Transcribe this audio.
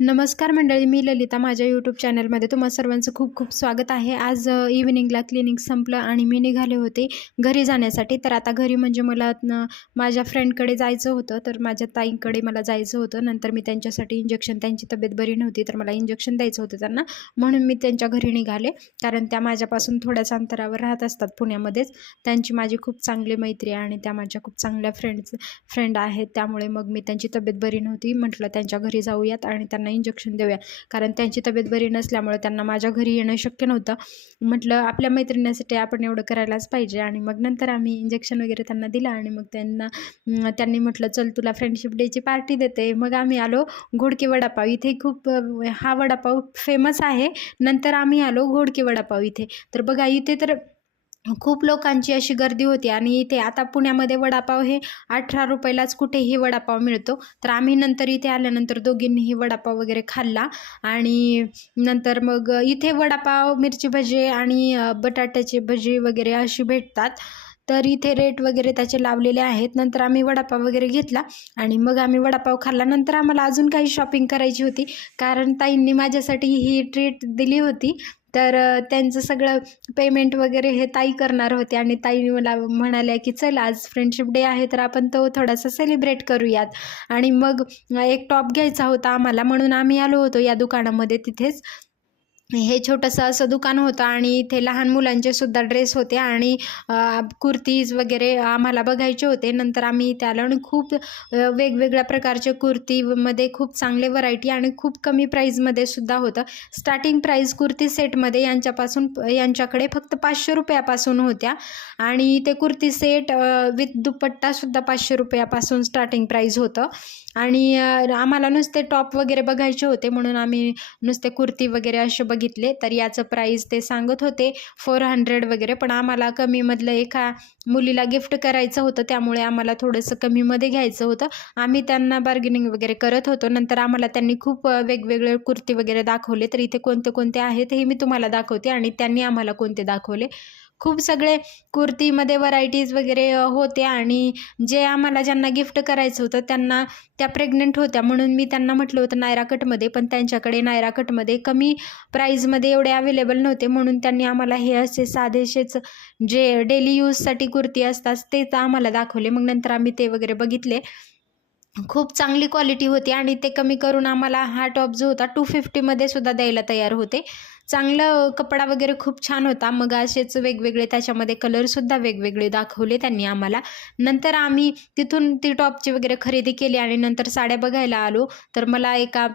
नमस्कार मंडळी, मी ललिता. माझ्या यूट्यूब चॅनलमध्ये तुम्हा सर्वांचं खूप खूप स्वागत आहे. आज इव्हिनिंगला क्लिनिक संपलं आणि मी निघाले होते घरी जाण्यासाठी. तर आता घरी म्हणजे मला माझ्या फ्रेंडकडे जायचं होतं, तर माझ्या ताईंकडे मला जायचं होतं. नंतर मी त्यांच्यासाठी इंजेक्शन, त्यांची तब्येत बरी नव्हती तर मला इंजेक्शन द्यायचं होतं त्यांना, म्हणून मी त्यांच्या घरी निघाले. कारण त्या माझ्यापासून थोड्याच अंतरावर राहत असतात पुण्यामध्येच. त्यांची माझी खूप चांगली मैत्री आणि त्या माझ्या खूप चांगल्या फ्रेंड आहेत. त्यामुळे मग मी त्यांची तब्येत बरी नव्हती, म्हटलं त्यांच्या घरी जाऊयात आणि त्यांना इंजेक्शन देऊया. कारण त्यांची तब्येत बरी नसल्यामुळे त्यांना माझ्या घरी येणं शक्य नव्हतं. म्हटलं आपल्या मैत्रिणीसाठी आपण एवढं करायलाच पाहिजे. आणि मग नंतर आम्ही इंजेक्शन वगैरे त्यांना दिलं आणि मग त्यांनी म्हटलं चल तुला फ्रेंडशिप डेची पार्टी देते. मग आम्ही आलो घोडके वडापाव इथे. खूप हा वडापाव फेमस आहे. नंतर आम्ही आलो घोडके वडापाव इथे. तर बघा इथे तर खूप लोकांची अशी गर्दी होती आणि इथे आता पुण्यामध्ये वडापाव हे 18 रुपयालाच कुठेही वडापाव मिळतो. तर आम्ही नंतर इथे आल्यानंतर दोघींनीही वडापाव वगैरे खाल्ला आणि नंतर मग इथे वडापाव, मिरची भजी आणि बटाट्याची भजी वगैरे अशी भेटतात. तर इथे रेट वगैरे त्याचे लावलेले आहेत. नंतर आम्ही वडापाव वगैरे घेतला आणि मग आम्ही वडापाव खाल्ला. नंतर आम्हाला अजून काही शॉपिंग करायची होती, कारण ताईंनी माझ्यासाठी ही ट्रीट दिली होती. तर त्यांचं सगळं पेमेंट वगैरे हे ताई करणार होते आणि ताई मला म्हणाल्या की चल आज फ्रेंडशिप डे आहे तर आपण तो थोडासा सेलिब्रेट करूयात. आणि मग एक टॉप घ्यायचा होता आम्हाला, म्हणून आम्ही आलो होतो या दुकानामध्ये. तिथेच हे छोटंसं असं दुकान होतं आणि इथे लहान मुलांचे सुद्धा ड्रेस होते आणि कुर्तीज वगैरे आम्हाला बघायचे होते. नंतर आम्ही इथे आलो आणि खूप वेगवेगळ्या प्रकारचे कुर्तीमध्ये खूप चांगले व्हरायटी आणि खूप कमी प्राईजमध्ये सुद्धा होतं. स्टार्टिंग प्राईज कुर्ती सेटमध्ये यांच्याकडे फक्त 500 रुपयापासून होत्या आणि ते कुर्ती सेट विथ दुपट्टासुद्धा 500 रुपयापासून स्टार्टिंग प्राईज होतं. आणि आम्हाला नुसते टॉप वगैरे बघायचे होते म्हणून आम्ही नुसते कुर्ती वगैरे असे बघितले. तर याचं प्राईस ते सांगत होते 400 वगैरे, पण आम्हाला कमीमधलं एका मुलीला गिफ्ट करायचं होतं त्यामुळे आम्हाला थोडंसं कमीमध्ये घ्यायचं होतं. आम्ही त्यांना बार्गेनिंग वगैरे करत होतो. नंतर आम्हाला त्यांनी खूप वेगवेगळे कुर्ती वगैरे दाखवले. तर इथे कोणते कोणते आहेत हे मी तुम्हाला दाखवते आणि त्यांनी आम्हाला कोणते दाखवले. खूप सगळे कुर्तीमध्ये व्हरायटीज वगैरे होते आणि जे आम्हाला ज्यांना गिफ्ट करायचं होतं त्यांना त्या प्रेग्नंट होत्या, म्हणून मी त्यांना म्हटलं होतं नायरा कटमध्ये, पण त्यांच्याकडे नायरा कटमध्ये कमी प्राईजमध्ये एवढे अवेलेबल नव्हते. म्हणून त्यांनी आम्हाला हे असे साधेसेच जे डेली यूजसाठी कुर्ती असतात तेच आम्हाला दाखवले. मग नंतर आम्ही ते वगैरे बघितले. खूप चांगली क्वालिटी होती आणि ते कमी करून आम्हाला हा टॉप जो होता 250मध्ये सुद्धा द्यायला तयार होते. चांगलं कपडा वगैरे खूप छान होता. मग असेच वेगवेगळे त्याच्यामध्ये कलरसुद्धा वेगवेगळे दाखवले त्यांनी आम्हाला. नंतर आम्ही तिथून ती टॉपची वगैरे खरेदी केली आणि नंतर साड्या बघायला आलो. तर मला एका